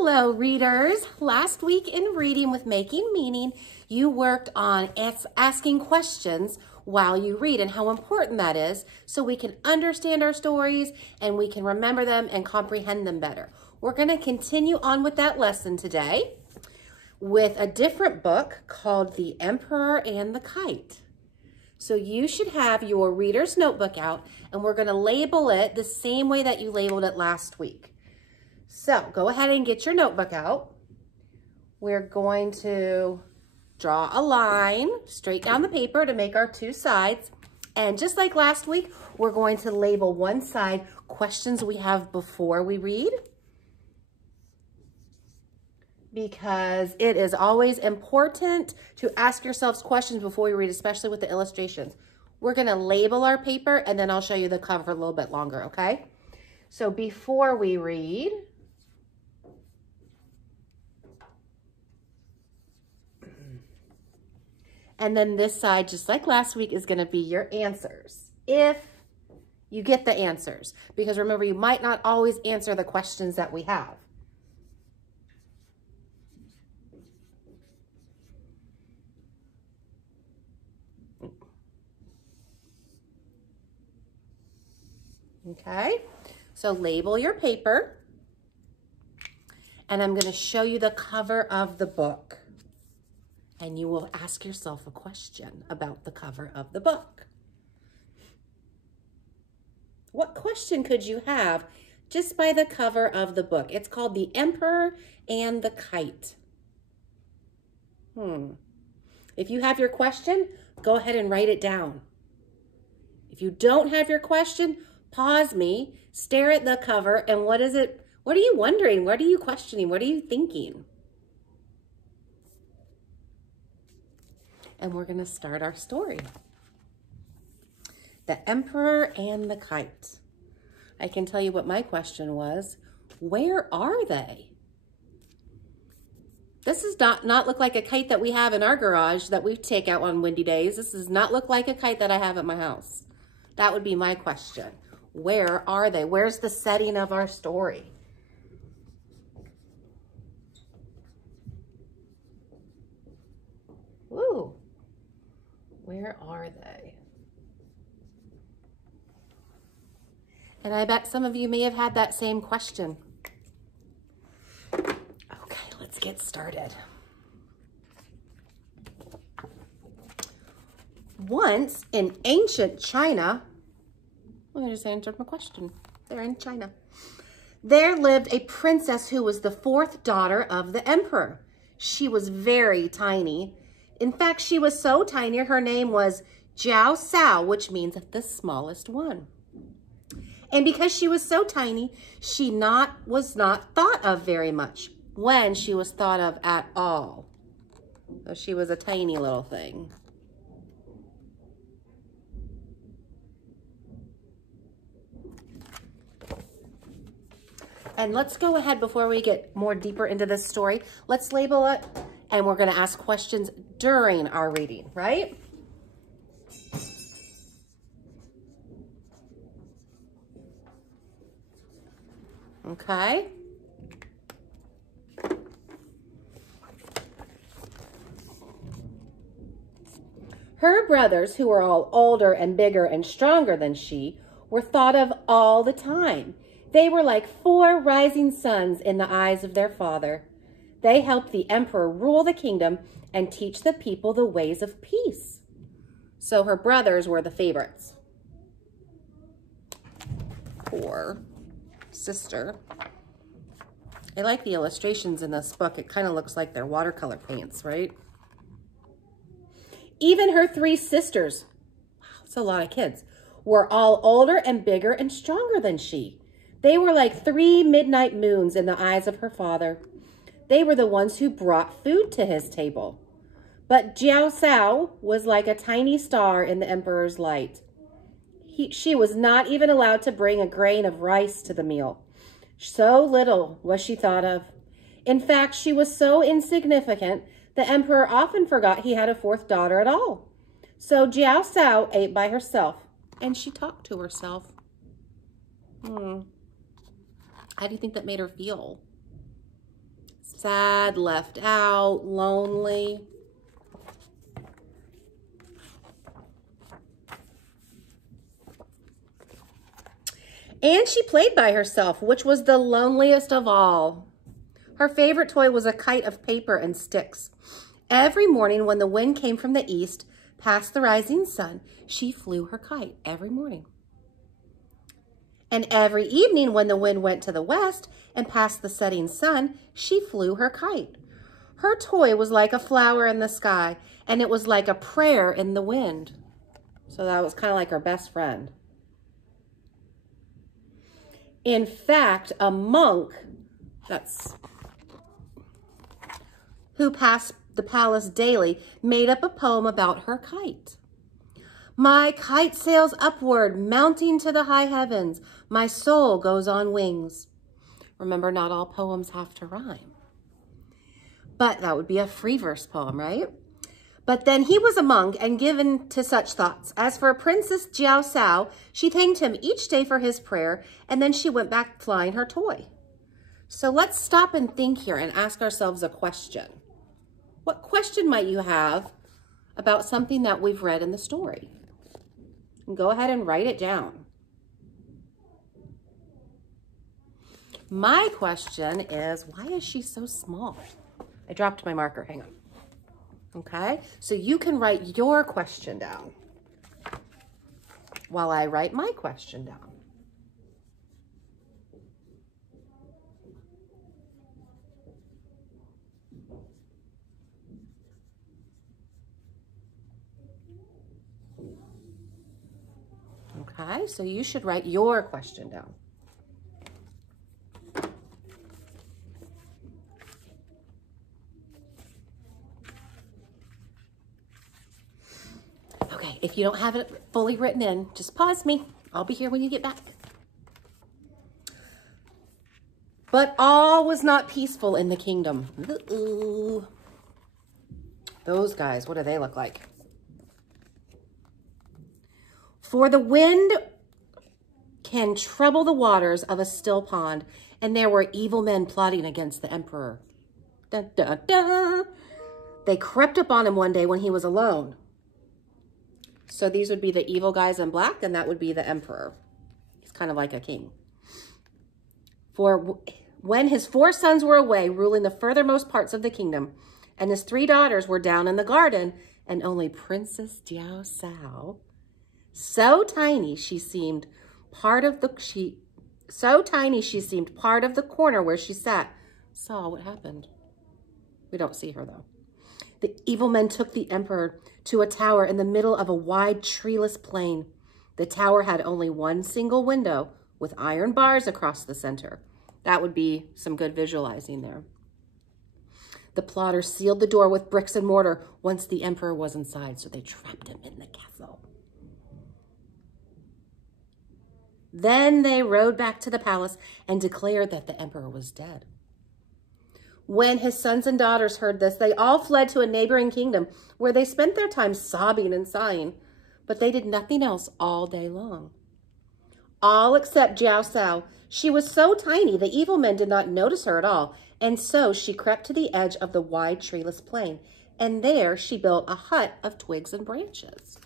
Hello, readers. Last week in Reading with Making Meaning, you worked on asking questions while you read and how important that is so we can understand our stories and we can remember them and comprehend them better. We're going to continue on with that lesson today with a different book called The Emperor and the Kite. So you should have your reader's notebook out, and we're going to label it the same way that you labeled it last week. So go ahead and get your notebook out. We're going to draw a line straight down the paper to make our two sides. And just like last week, we're going to label one side questions we have before we read, because it is always important to ask yourselves questions before we read, especially with the illustrations. We're going to label our paper, and then I'll show you the cover a little bit longer, okay? So before we read, and then this side, just like last week, is going to be your answers, if you get the answers. Because remember, you might not always answer the questions that we have. Okay, so label your paper, and I'm going to show you the cover of the book, and you will ask yourself a question about the cover of the book. What question could you have just by the cover of the book? It's called The Emperor and the Kite. If you have your question, go ahead and write it down. If you don't have your question, pause me, stare at the cover, and what is it? What are you wondering? What are you questioning? What are you thinking? And we're going to start our story. The Emperor and the Kite. I can tell you what my question was. Where are they? This does not look like a kite that we have in our garage that we take out on windy days. This does not look like a kite that I have at my house. That would be my question. Where are they? Where's the setting of our story? Ooh, where are they? And I bet some of you may have had that same question. Okay, let's get started. Once in ancient China, I just answered my question. They're in China. There lived a princess who was the fourth daughter of the emperor. She was very tiny. In fact, she was so tiny, her name was Jiao Sao, which means the smallest one. And because she was so tiny, she was not thought of very much, when she was thought of at all. So she was a tiny little thing. And let's go ahead before we get more deeper into this story. Let's label it, and we're going to ask questions during our reading, right? Okay. Her brothers, who were all older and bigger and stronger than she, were thought of all the time. They were like four rising suns in the eyes of their father. They helped the emperor rule the kingdom and teach the people the ways of peace. So her brothers were the favorites. Poor sister. I like the illustrations in this book. It kind of looks like they're watercolor paints, right? Even her three sisters, wow, that's a lot of kids, were all older and bigger and stronger than she. They were like three midnight moons in the eyes of her father. They were the ones who brought food to his table. But Jiao Sao was like a tiny star in the emperor's light. She was not even allowed to bring a grain of rice to the meal. So little was she thought of. In fact, she was so insignificant, the emperor often forgot he had a fourth daughter at all. So Jiao Sao ate by herself, and she talked to herself. How do you think that made her feel? sad, left out, lonely. And she played by herself, which was the loneliest of all. Her favorite toy was a kite of paper and sticks. Every morning when the wind came from the east, past the rising sun, she flew her kite every morning. And every evening when the wind went to the west and past the setting sun, she flew her kite. Her toy was like a flower in the sky, and it was like a prayer in the wind. So that was kind of like her best friend. In fact, a monk who passed the palace daily made up a poem about her kite. My kite sails upward, mounting to the high heavens. My soul goes on wings. Remember, not all poems have to rhyme. But that would be a free verse poem, right? But then he was a monk and given to such thoughts. As for Princess Jiao Sao, she thanked him each day for his prayer, and then she went back flying her toy. So let's stop and think here and ask ourselves a question. What question might you have about something that we've read in the story? And go ahead and write it down. My question is, why is she so small? I dropped my marker, hang on. Okay, so you can write your question down while I write my question down. Okay, so you should write your question down. Okay, if you don't have it fully written in, just pause me. I'll be here when you get back. But all was not peaceful in the kingdom. Uh-oh. Those guys, what do they look like? For the wind can trouble the waters of a still pond, and there were evil men plotting against the emperor. Dun, dun, dun. They crept upon him one day when he was alone. So these would be the evil guys in black, and that would be the emperor. He's kind of like a king. For when his 4 sons were away, ruling the furthermost parts of the kingdom, and his 3 daughters were down in the garden, and only Princess Jiao Sao, so tiny she seemed part of the corner where she sat, saw what happened. We don't see her though. The evil men took the emperor to a tower in the middle of a wide treeless plain. The tower had only one single window with iron bars across the center. That would be some good visualizing there. The plotters sealed the door with bricks and mortar once the emperor was inside, so they trapped him in the castle. Then they rode back to the palace and declared that the emperor was dead. When his sons and daughters heard this, they all fled to a neighboring kingdom where they spent their time sobbing and sighing, but they did nothing else all day long. All except Jiao Sao. She was so tiny, the evil men did not notice her at all, and so she crept to the edge of the wide treeless plain, and there she built a hut of twigs and branches.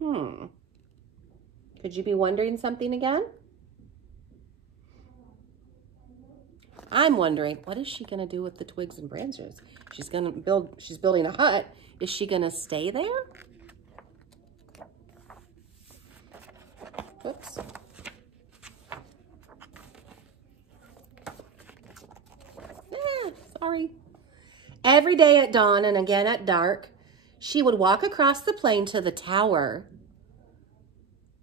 Could you be wondering something again? I'm wondering, what is she going to do with the twigs and branches? She's building a hut. Is she going to stay there? Whoops. Sorry. Every day at dawn and again at dark, she would walk across the plain to the tower,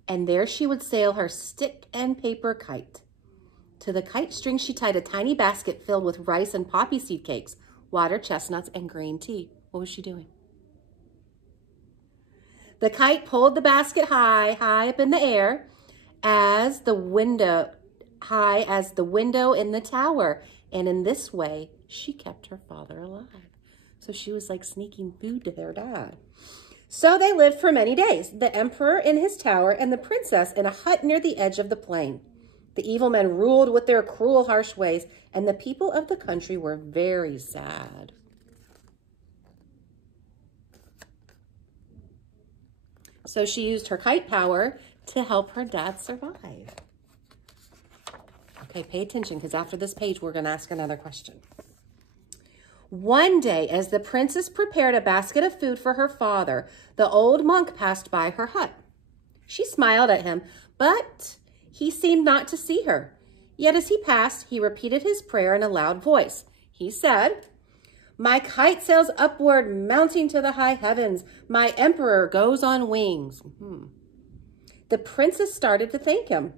and there she would sail her stick and paper kite. To the kite string, she tied a tiny basket filled with rice and poppy seed cakes, water, chestnuts, and green tea. What was she doing? The kite pulled the basket high up in the air high as the window in the tower. And in this way, she kept her father alive. So she was like sneaking food to their dad. So they lived for many days, the emperor in his tower and the princess in a hut near the edge of the plain. The evil men ruled with their cruel, harsh ways, and the people of the country were very sad. So she used her kite power to help her dad survive. Okay, pay attention, because after this page, we're going to ask another question. One day, as the princess prepared a basket of food for her father, the old monk passed by her hut. She smiled at him, but he seemed not to see her. Yet as he passed, he repeated his prayer in a loud voice. He said, "My kite sails upward, mounting to the high heavens. My emperor goes on wings." The princess started to thank him.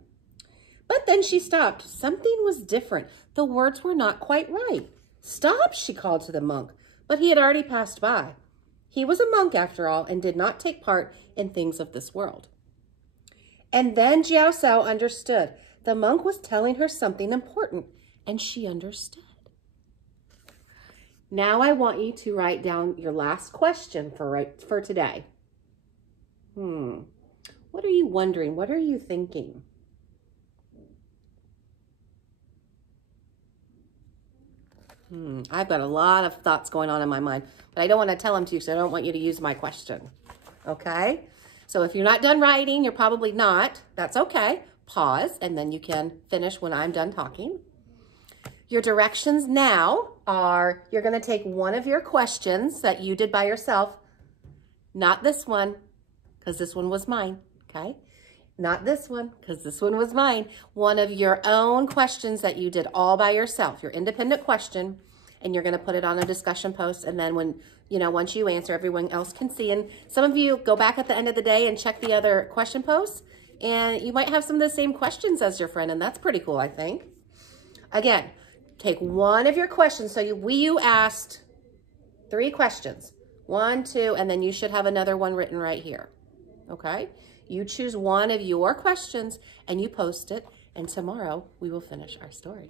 But then she stopped. Something was different. The words were not quite right. "Stop," she called to the monk, but he had already passed by. He was a monk after all and did not take part in things of this world. And then Jiao Sao understood. The monk was telling her something important, and she understood. Now I want you to write down your last question for today. What are you wondering? What are you thinking? I've got a lot of thoughts going on in my mind, but I don't want to tell them to you, so I don't want you to use my question. Okay? So if you're not done writing, you're probably not. That's okay. Pause, and then you can finish when I'm done talking. Your directions now are, you're going to take one of your questions that you did by yourself, not this one, because this one was mine, okay? Not this one, because this one was mine. One of your own questions that you did all by yourself, your independent question, and you're going to put it on a discussion post, and then when, once you answer, everyone else can see. And some of you go back at the end of the day and check the other question posts, and you might have some of the same questions as your friend, and that's pretty cool, I think. Again, take one of your questions. So you asked 3 questions. 1, 2, and then you should have another one written right here. Okay? You choose one of your questions and you post it, and tomorrow we will finish our story.